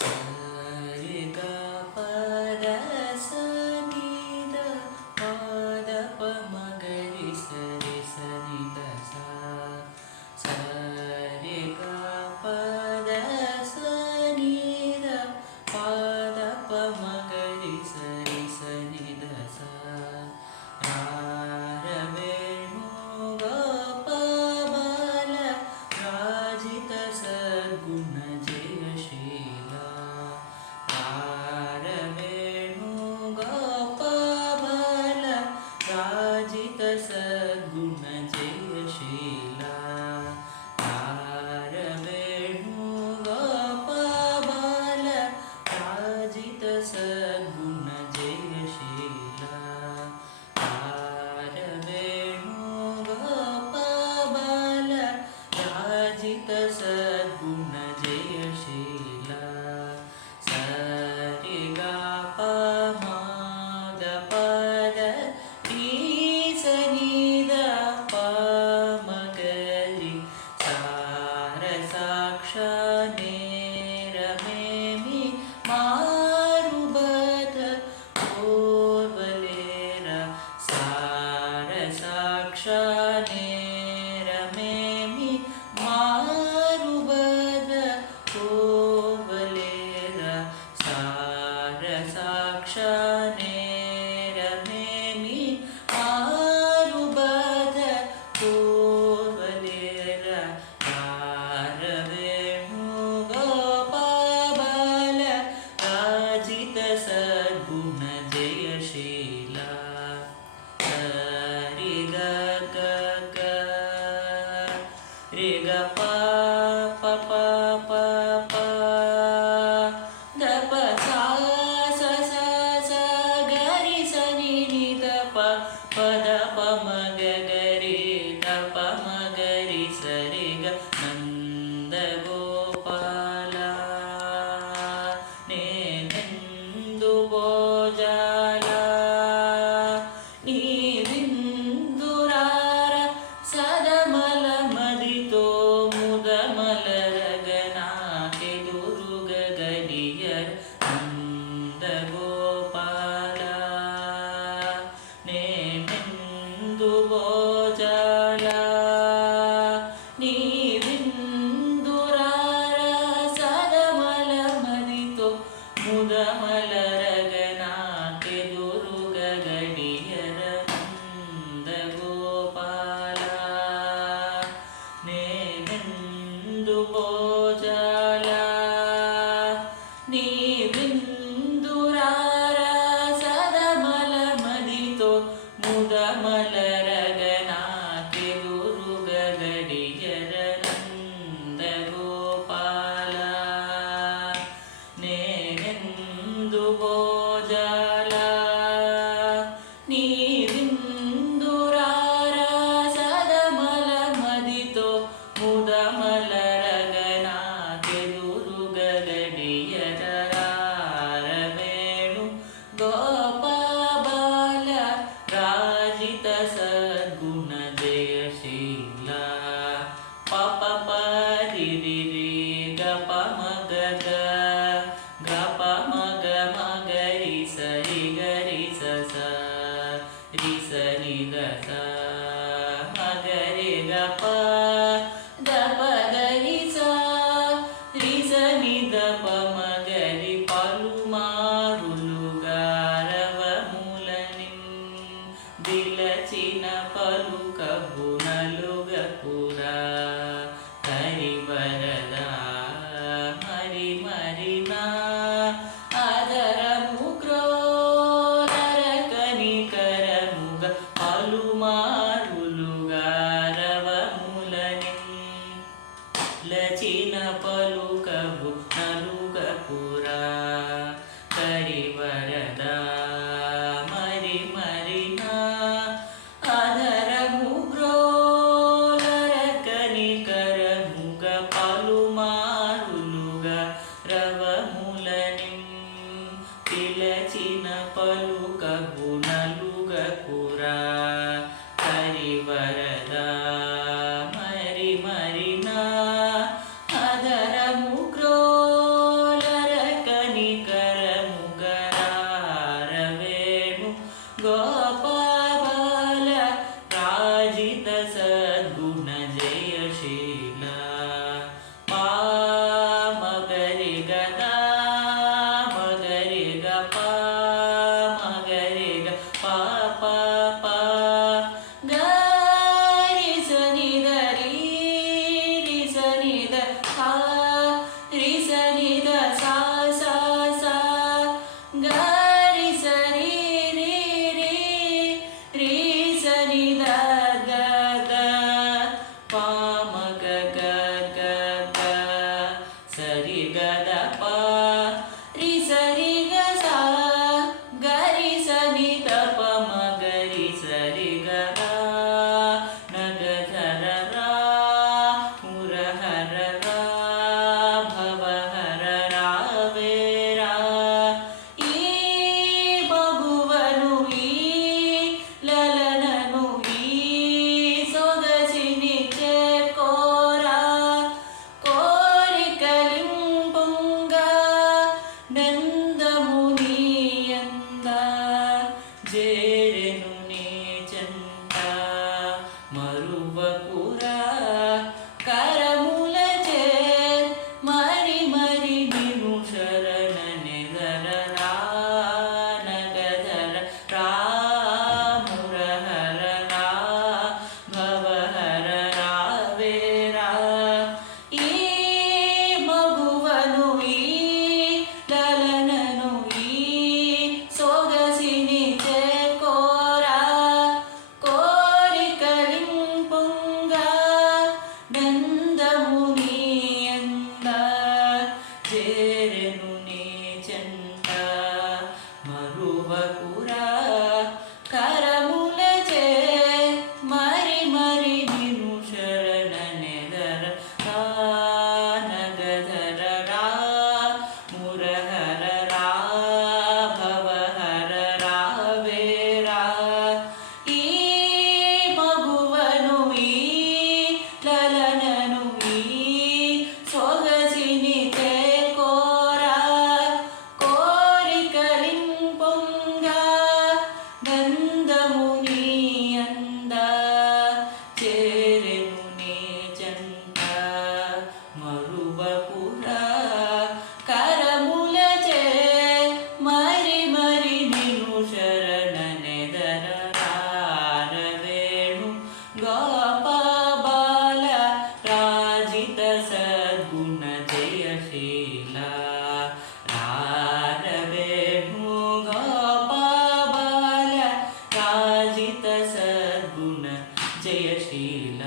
ಸರಿ ಗ ಪದ ಸ ನಿ ದ ಪದ ಪ ಮಗರಿ ಸರಿ ಸನಿ ದ ಸ ಸರಿ ಗ ಪದ ಸ ನಿ ದ ಪದ ಪ ಮಗರಿ ಸರಿ ಸನಿ ದ ಸ ರಾರವೇಣು ಗೋಪ ಬಾಲ ರಾಜಿತ ಸದ್ಗುಣ ಜಯಶೀಲ ರಾರವೇಣು ಗೋಪ ಬಾಲ ರಾಜಿತ ಸದ್ಗುಣ ಜಯಶೀಲ ರಾರವೇಣು ಗೋಪ ಬಾಲ ರಾಜಿತ ಸದ್ಗುಣ ಜಯಶೀಲ ರಾರವೇಣು ಗೋಪ ಬಾಲ ರಾಜಿತ ಸದ್ಗುಣ ಜಯಶೀಲ ಸರಿ ಗ ಪ ಮ ಗ ಪದ ರಿ ಸ ನಿ ದ ಪ ಮ ಗ ರಿ ಸಾರ ಸಾಕ್ಷ ನೇರ ಮೇ ಮಿ ಮಾರು ಬದ ಪೂರ್ವಲೇರ ಸಾರ ಸಾಕ್ಷ ನೇರ ಮೇ ಮಿ ಮಾರು ಬದ ಪೂರ್ವಲೇರ ಸಾರ ಸಾಕ್ಷ ನೇರ ಮೇ ಮಿ ಮಾರು ಬದ ಪೂರ್ವಲೇರ ರಾರವೇಣು ಗೋಪ ಬಾಲ ರಾಜಿತ ಸದ್ಗುಣ ಜಯಶೀಲ ಸರಿ ಗ ಗ ಗ ರಿ ಗ ಪ ಪ ಪ ಪ ಪ ದ ಪ ಸಾ ಸ ಸ ಸ ಗ ರಿ ಸ ನಿ ನಿ ದ ಪ ಪ ದ ಪ ಮ ಗ ಗ ರಿ ದ ಪ ಮ ಗ ರಿ ಸ ರಿ ಗ ನಂದ ಗೋಪಾಲ ನೇನೆಂದು ಗೋಜಾಲ ನೀರಿಂದುರಾರ ಸದಮಲ ಮದಿತೋ ಮುದ ಮಲರಗನ ಎದುರುಗ ಗಡಿಯರ್ ನಂದ ಗೋಪಾಲ ನೇನೆಂದು ಗೋಜಾಲ ನೀರಿಂದುರಾರ ಸದಮಲ ಮದಿತೋ ಮುದ ಮಲರಗನ ಎದುರುಗ ಗಡಿಯರ ನಂದ ಗೋಪಾಲ ನೇನೆಂದು ಗೋಜಾಲ ನೀರಿಂದುರಾರ ಸದಮಲ ಮದಿತೋ ಮುದ ಮಲರಗನ ಎದುರುಗ ಗಡಿಯರ ನಂದ ಗೋಪಾಲ ನೇನೆಂದು ಗೋಜಾಲ ನೀರಿಂದುರಾರ ಸದಮಲ ಮದಿತೋ ಮುದ ಮಲರಗನ ಎದುರುಗ ಗಡಿಯರ ರಾರವೇಣು ಗೋಪ ಬಾಲ ರಾಜಿತ ಸದ್ಗುಣ ಜಯಶೀಲ ಪ ಪ ಪ ರಿ ರಿ ರಿ ಗ ಪ ಮ ಗ ಗ ಗ ಪ ಮ ಗ ಮ ಗ ರಿ ಸ ರಿ ಗ ರಿ ಸ ಸ ರಿ ಸ ನಿ ದ ಸ ಮ ಗ ರಿ ಗ ಪ ದ ಪ ಗ ರಿ ಸ ರಿ ಸ ನಿ ದ ಪ ಮ ಗ ರಿ ಪಲು ಮಾರುಲು ಗಾರವ ಮೂಲ ನಿಂ ದಿಲಚಿನ ಪಲು ಕಬ್ಬು ನಲುಗ ಪುರ ಕರಿ ಬರದ ಮರಿ ಮರಿನ ಅದರ ಮುಗ್ರೋ ನರ ಕನಿಕರ ಮುಗ ಪಲು ಮಾರುಲು ಗಾರವ ಮೂಲ ನಿಂ ಲಚಿನ ಪಲು ಕಬ್ಬು ನಲುಗ ಪುರ ಕರಿ ಬರದ ಮರಿ ಮರಿನ ಅದರ ಮುಗ್ರೋ ನರ ಕನಿಕರ ಮುಗ ಪಲು ಮಾರುಲುಗ ರವ ಮೂಲ ನಿಂ ತಿಲಚಿನ ಪಲು ಕಬ್ಬು ನಲುಗ ಪುರ ಕರಿ ಬರದ ಮರಿ ಮರಿನ ಅದರ ಮುಗ್ರೋ నందముని అంద చేరెను నీ చెంత మరువకురా కరములచే మరి మరి నిను శరణనెదర నగధర రా మురహర రా భవహర రావేరా ఈ మగువను ఈ లలనను ఈ సొగసిని కోరా కోరికలింపొంగా నందముని అంద చేరెను నీ చెంత మరువకురా కరములచే మరి మరి నిను శరణనెదర రారవేణు గోపబాల రాజిత సద్గుణ జయశీల రారవేణు గోపబాల రాజిత సద్గుణ జయశీల